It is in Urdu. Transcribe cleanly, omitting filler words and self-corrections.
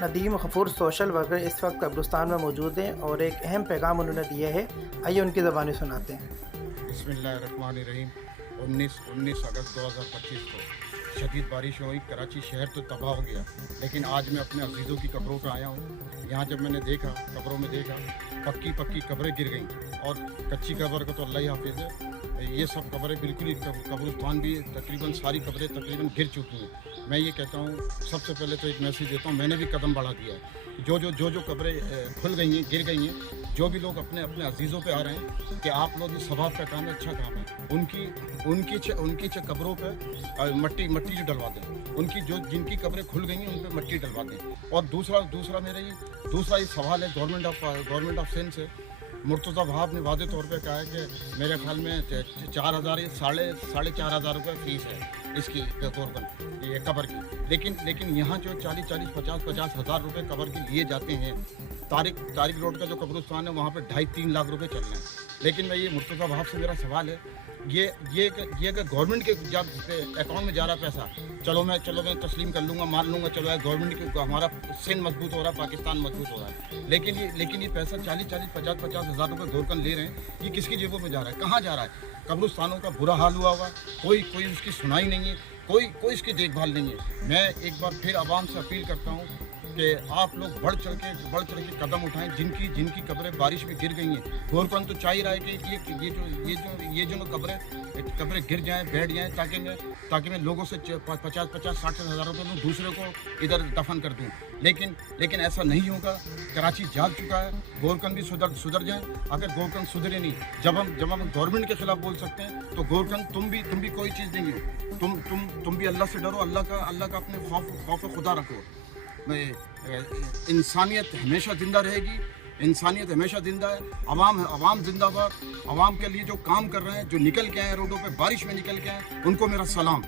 ندیم غفور سوشل ورکر اس وقت قبرستان میں موجود ہیں اور ایک اہم پیغام انہوں نے دیا ہے، آئیے ان کی زبانی سناتے ہیں۔ بسم اللہ الرحمن الرحیم۔ 19 اگست 2025 کو شدید بارش ہوئی، کراچی شہر تو تباہ ہو گیا، لیکن آج میں اپنے عزیزوں کی قبروں پہ آیا ہوں۔ یہاں جب میں نے دیکھا، قبروں میں دیکھا، پکی قبریں گر گئیں، اور کچی قبر کو تو اللہ ہی حافظ ہے، یہ سب قبریں بالکل ہی قبرستان بھی تقریباً ساری قبریں تقریباً گر چکی ہیں۔ میں یہ کہتا ہوں، سب سے پہلے تو ایک میسیج دیتا ہوں، میں نے بھی قدم بڑھا دیا ہے۔ جو قبریں کھل گئی ہیں، گر گئی ہیں، جو بھی لوگ اپنے عزیزوں پہ آ رہے ہیں کہ آپ لوگ یہ ثواب کا کام ہے، اچھا کام ہے، ان کی قبروں پہ مٹی جو ڈلوا دیں، جن کی قبریں کھل گئی ہیں ان پہ مٹی ڈلوا دیں۔ اور دوسرا میرا یہ سوال ہے گورنمنٹ آف سندھ سے۔ مرتضیٰ وہاب نے واضح طور پہ کہا ہے کہ میرے خیال میں 4,000 ساڑھے 4,500 روپے فیس ہے اس کی یہ قبر کی، لیکن یہاں جو 40,000 50,000 روپے قبر کے لیے جاتے ہیں۔ طارق روڈ کا جو قبرستان ہے وہاں پہ 2.5-3 لاکھ روپے چل رہے ہیں۔ لیکن میں یہ مرتضیٰ وہاب سے میرا سوال ہے، یہ کہ گورنمنٹ کے جب اکاؤنٹ میں جا رہا پیسہ، چلو میں تسلیم کر لوں گا، مان لوں گا، چلو گورنمنٹ کی ہمارا سندھ مضبوط ہو رہا ہے، پاکستان مضبوط ہو رہا ہے، لیکن یہ پیسہ 50,000 روپے گورکن لے رہے ہیں، یہ کس کی جیبوں میں جا رہا ہے، کہاں جا رہا ہے؟ قبرستانوں کا برا حال ہوا ہوا، کوئی اس کی سنائی نہیں ہے، کوئی اس کی دیکھ بھال نہیں ہے۔ میں ایک بار پھر عوام سے اپیل کرتا ہوں کہ آپ لوگ بڑھ چڑھ کے قدم اٹھائیں، جن کی قبریں بارش میں گر گئی ہیں۔ گورکن تو چاہ ہی رہا ہے کہ یہ جو قبریں گر جائیں، بیٹھ جائیں، تاکہ میں لوگوں سے 50,000-60,000 روپے میں دوسرے کو ادھر دفن کر دوں، لیکن ایسا نہیں ہوگا۔ کراچی جاگ چکا ہے، گورکن بھی سدھر جائیں۔ اگر گورکن سدھرے نہیں، جب ہم گورنمنٹ کے خلاف بول سکتے ہیں، تو گورکن تم بھی کوئی چیز نہیں ہو، تم بھی اللہ سے ڈرو، اللہ کا اپنے خوف خدا رکھو۔ انسانیت ہمیشہ زندہ رہے گی، انسانیت ہمیشہ زندہ ہے۔ عوام زندہ باد۔ عوام کے لیے جو کام کر رہے ہیں، جو نکل کے آئے روڈوں پہ، بارش میں نکل کے آئے، ان کو میرا سلام۔